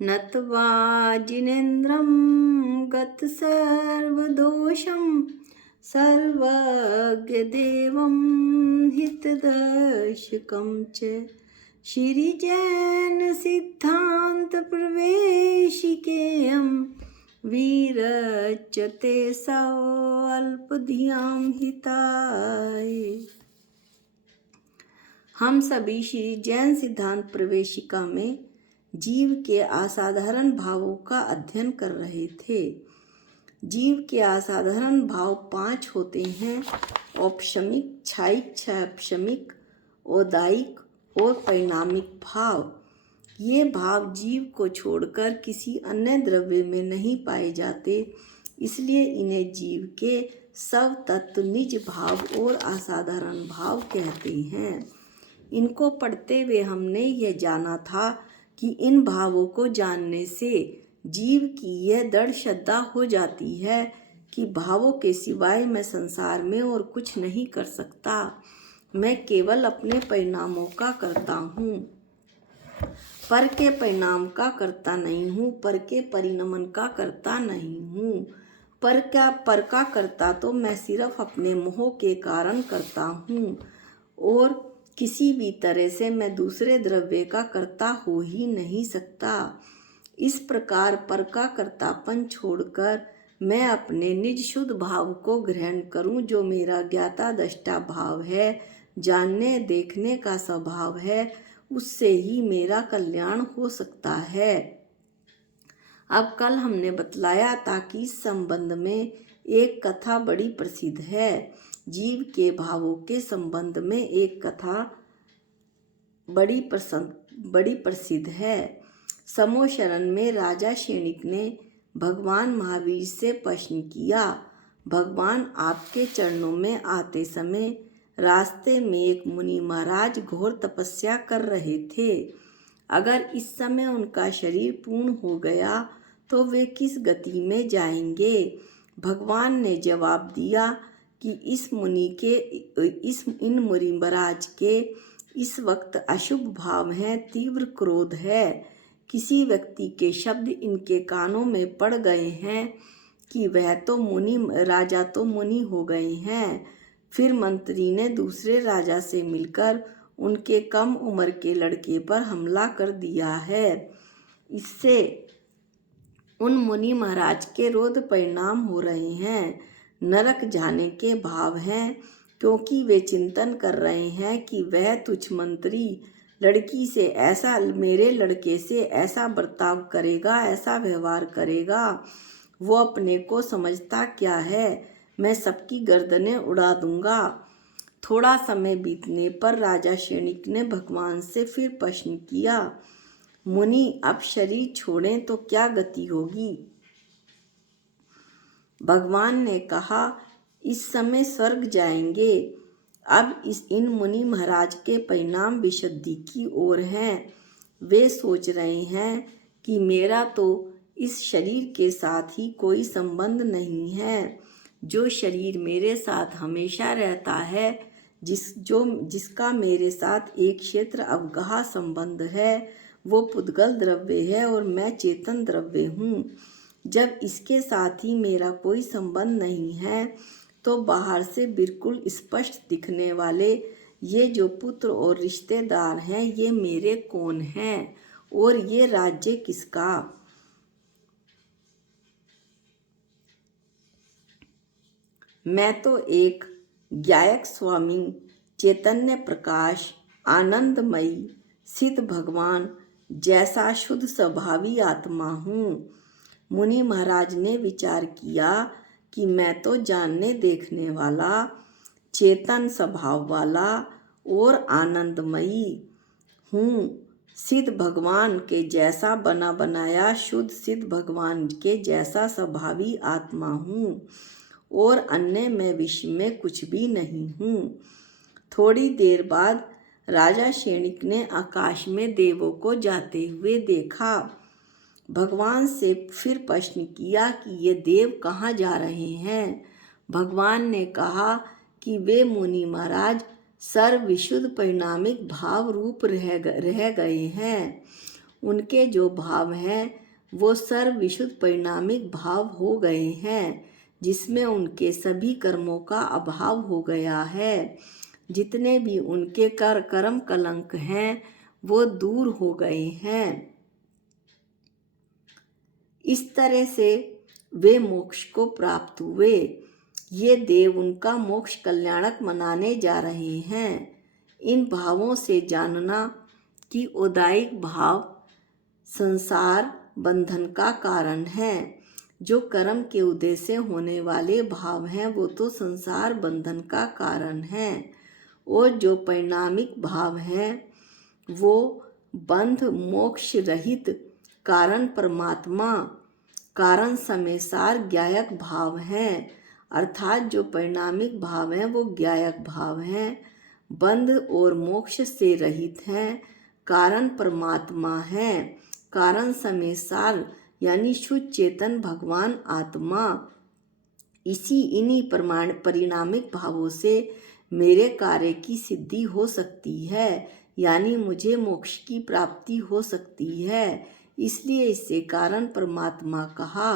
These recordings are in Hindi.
नत्वा जिनेन्द्रं गतसर्वदोषं सर्वज्ञदेवं हितदर्शकं च श्रीजैन सिद्धांत प्रवेशिकेयं विरच्यते स्वल्पधियां हिताय। हम सभी श्री जैन सिद्धांत प्रवेशिका में जीव के असाधारण भावों का अध्ययन कर रहे थे। जीव के असाधारण भाव 5 होते हैं: औपशमिक, क्षायिक, क्षापशमिक, औदायिक और परिणामिक भाव। ये भाव जीव को छोड़कर किसी अन्य द्रव्य में नहीं पाए जाते, इसलिए इन्हें जीव के स्वतत्व, निज भाव और असाधारण भाव कहते हैं। इनको पढ़ते हुए हमने यह जाना था कि इन भावों को जानने से जीव की यह दृढ़ श्रद्धा हो जाती है कि भावों के सिवाय मैं संसार में और कुछ नहीं कर सकता। मैं केवल अपने परिणामों का करता हूँ, पर के परिणाम का करता नहीं हूँ, पर के परिणमन का करता नहीं हूँ। पर का करता तो मैं सिर्फ अपने मोह के कारण करता हूँ और किसी भी तरह से मैं दूसरे द्रव्य का कर्ता हो ही नहीं सकता। इस प्रकार पर का कर्तापन छोड़कर मैं अपने निज शुद्ध भाव को ग्रहण करूं, जो मेरा ज्ञाता दृष्टा भाव है, जानने देखने का स्वभाव है, उससे ही मेरा कल्याण हो सकता है। अब कल हमने बतलाया था कि इस संबंध में एक कथा बड़ी प्रसिद्ध है। जीव के भावों के संबंध में एक कथा बड़ी प्रसिद्ध है। समोशरण में राजा शेणिक ने भगवान महावीर से प्रश्न किया, भगवान आपके चरणों में आते समय रास्ते में एक मुनि महाराज घोर तपस्या कर रहे थे। अगर इस समय उनका शरीर पूर्ण हो गया तो वे किस गति में जाएंगे? भगवान ने जवाब दिया कि इन मुनि महाराज के इस वक्त अशुभ भाव हैं, तीव्र क्रोध है। किसी व्यक्ति के शब्द इनके कानों में पड़ गए हैं कि राजा तो मुनि हो गए हैं। फिर मंत्री ने दूसरे राजा से मिलकर उनके कम उम्र के लड़के पर हमला कर दिया है। इससे उन मुनि महाराज के रोध परिणाम हो रहे हैं, नरक जाने के भाव हैं, क्योंकि वे चिंतन कर रहे हैं कि वह तुच्छ मंत्री मेरे लड़के से ऐसा बर्ताव करेगा, ऐसा व्यवहार करेगा। वो अपने को समझता क्या है, मैं सबकी गर्दनें उड़ा दूंगा। थोड़ा समय बीतने पर राजा शेणिक ने भगवान से फिर प्रश्न किया, मुनि अब शरीर छोड़ें तो क्या गति होगी? भगवान ने कहा, इस समय स्वर्ग जाएंगे। अब इन मुनि महाराज के परिणाम विशुद्धि की ओर हैं। वे सोच रहे हैं कि मेरा तो इस शरीर के साथ ही कोई संबंध नहीं है। जो शरीर मेरे साथ हमेशा रहता है, जिसका मेरे साथ एक क्षेत्र अवगाह संबंध है, वो पुद्गल द्रव्य है और मैं चेतन द्रव्य हूँ। जब इसके साथ ही मेरा कोई संबंध नहीं है तो बाहर से बिल्कुल स्पष्ट दिखने वाले ये जो पुत्र और रिश्तेदार हैं, ये मेरे कौन हैं और ये राज्य किसका? मैं तो एक ज्ञायक स्वामी, चैतन्य प्रकाश, आनंदमयी, सिद्ध भगवान जैसा शुद्ध स्वभावी आत्मा हूँ। मुनि महाराज ने विचार किया कि मैं तो जानने देखने वाला, चेतन स्वभाव वाला और आनंदमयी हूँ। सिद्ध भगवान के जैसा बना बनाया शुद्ध सिद्ध भगवान के जैसा स्वभावी आत्मा हूँ और अन्य मैं विश्व में कुछ भी नहीं हूँ। थोड़ी देर बाद राजा शेणिक ने आकाश में देवों को जाते हुए देखा। भगवान से फिर प्रश्न किया कि ये देव कहाँ जा रहे हैं? भगवान ने कहा कि वे मुनि महाराज सर्व विशुद्ध परिणामिक भाव रूप रह गए हैं उनके जो भाव हैं वो सर्व विशुद्ध परिणामिक भाव हो गए हैं, जिसमें उनके सभी कर्मों का अभाव हो गया है। जितने भी उनके कर्म कलंक हैं वो दूर हो गए हैं। इस तरह से वे मोक्ष को प्राप्त हुए। ये देव उनका मोक्ष कल्याणक मनाने जा रहे हैं। इन भावों से जानना कि औदायिक भाव संसार बंधन का कारण है। जो कर्म के उदय से होने वाले भाव हैं वो तो संसार बंधन का कारण है, और जो परिणामिक भाव हैं वो बंध मोक्ष रहित कारण परमात्मा कारण समेसार ज्ञायक भाव हैं। अर्थात जो परिणामिक भाव हैं वो ज्ञायक भाव हैं, बंध और मोक्ष से रहित हैं, कारण परमात्मा है, कारण समेसार यानी शुद्ध चेतन भगवान आत्मा। इन्हीं परिणामिक भावों से मेरे कार्य की सिद्धि हो सकती है, यानी मुझे मोक्ष की प्राप्ति हो सकती है। इसलिए इससे कारण परमात्मा कहा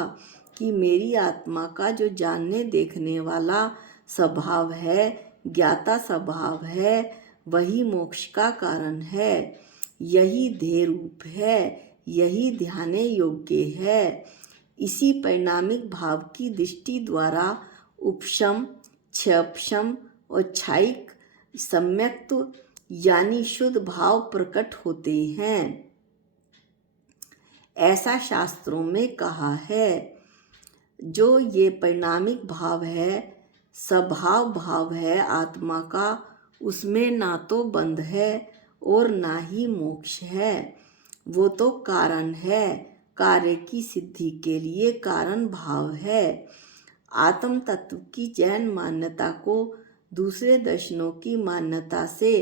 कि मेरी आत्मा का जो जानने देखने वाला स्वभाव है, ज्ञाता स्वभाव है, वही मोक्ष का कारण है। यही ध्येय रूप है, यही ध्याने योग्य है। इसी परिणामिक भाव की दृष्टि द्वारा उपशम, क्षयपशम और क्षयिक सम्यक्त्व यानी शुद्ध भाव प्रकट होते हैं, ऐसा शास्त्रों में कहा है। जो ये परिणामिक भाव है, स्वभाव भाव है आत्मा का, उसमें ना तो बंध है और ना ही मोक्ष है। वो तो कारण है, कार्य की सिद्धि के लिए कारण भाव है। आत्म तत्व की जैन मान्यता को दूसरे दर्शनों की मान्यता से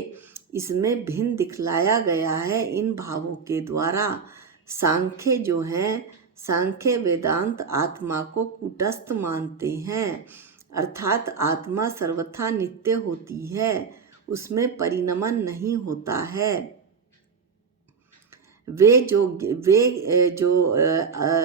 इसमें भिन्न दिखलाया गया है इन भावों के द्वारा। सांख्य जो हैं, सांख्य वेदांत आत्मा को कूटस्थ मानते हैं, अर्थात आत्मा सर्वथा नित्य होती है, उसमें परिणमन नहीं होता है। वे जो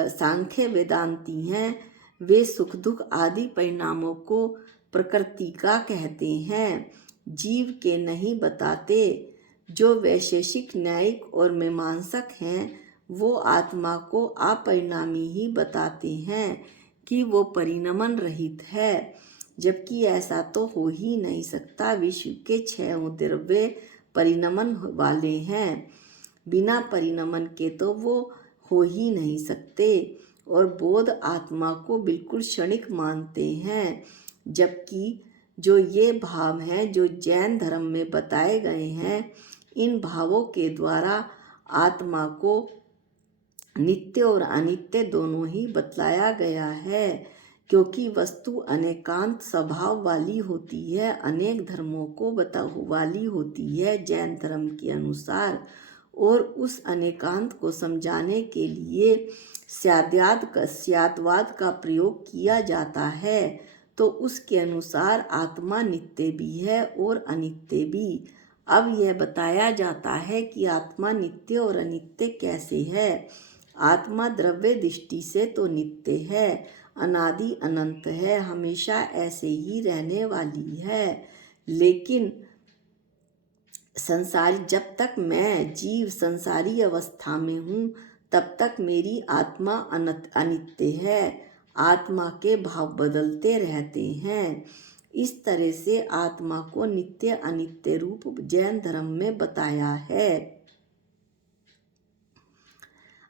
सांख्य वेदांती हैं वे सुख दुख आदि परिणामों को प्रकृति का कहते हैं, जीव के नहीं बताते। जो वैशेषिक न्यायिक और मीमांसक हैं वो आत्मा को अपरिणामी ही बताते हैं कि वो परिणमन रहित है, जबकि ऐसा तो हो ही नहीं सकता। विश्व के 6 द्रव्य परिणमन वाले हैं, बिना परिणमन के तो वो हो ही नहीं सकते, और बोध आत्मा को बिल्कुल क्षणिक मानते हैं। जबकि जो ये भाव हैं जो जैन धर्म में बताए गए हैं, इन भावों के द्वारा आत्मा को नित्य और अनित्य दोनों ही बतलाया गया है, क्योंकि वस्तु अनेकांत स्वभाव वाली होती है, अनेक धर्मों को वाली होती है जैन धर्म के अनुसार, और उस अनेकांत को समझाने के लिए स्याद्वाद का प्रयोग किया जाता है। तो उसके अनुसार आत्मा नित्य भी है और अनित्य भी। अब यह बताया जाता है कि आत्मा नित्य और अनित्य कैसे है। आत्मा द्रव्य दृष्टि से तो नित्य है, अनादि अनंत है, हमेशा ऐसे ही रहने वाली है। लेकिन जब तक मैं जीव संसारी अवस्था में हूँ तब तक मेरी आत्मा अनित्य है। आत्मा के भाव बदलते रहते हैं। इस तरह से आत्मा को नित्य अनित्य रूप जैन धर्म में बताया है।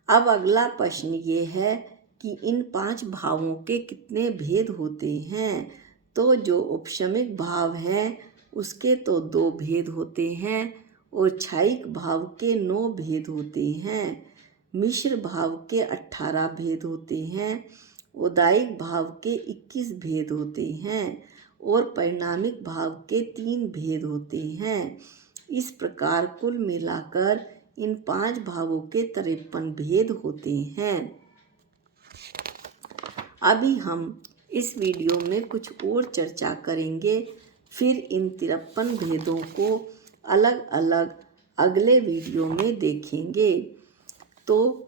अब अगला प्रश्न ये है कि इन 5 भावों के कितने भेद होते हैं। तो जो उपशमिक भाव हैं उसके तो 2 भेद होते हैं, और क्षयिक भाव के 9 भेद होते हैं। मिश्र भाव के 18 भेद होते हैं, औदायिक भाव के 21 भेद होते हैं, और परिणामिक भाव के 3 भेद होते हैं। इस प्रकार कुल मिलाकर इन 5 भावों के 53 भेद होते हैं। अभी हम इस वीडियो में कुछ और चर्चा करेंगे, फिर इन 53 भेदों को अलग अलग अगले वीडियो में देखेंगे। तो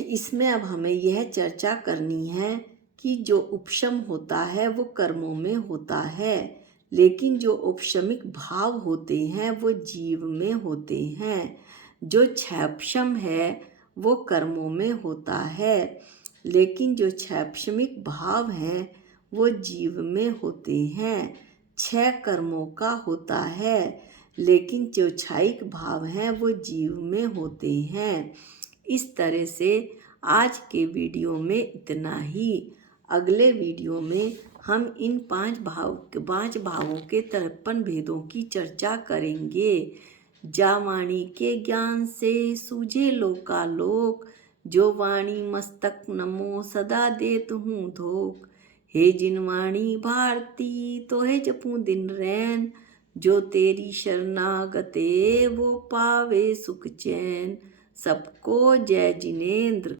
इसमें अब हमें यह चर्चा करनी है कि जो उपशम होता है वो कर्मों में होता है, लेकिन जो उपशमिक भाव होते हैं वो जीव में होते हैं। जो क्षैपशम है वो कर्मों में होता है, लेकिन जो क्षैपशमिक भाव हैं वो जीव में होते हैं। क्षय कर्मों का होता है, लेकिन जो क्षयिक भाव हैं वो जीव में होते हैं। इस तरह से आज के वीडियो में इतना ही। अगले वीडियो में हम इन पांच भावों के 53 भेदों की चर्चा करेंगे। जा वाणी के ज्ञान से सूझे लोकालोक, जो वाणी मस्तक नमो सदा देत हूँ धोख। हे जिन वाणी भारती तो है जपूं दिन रैन, जो तेरी शरणागते वो पावे सुख चैन। सबको जय जिनेंद्र।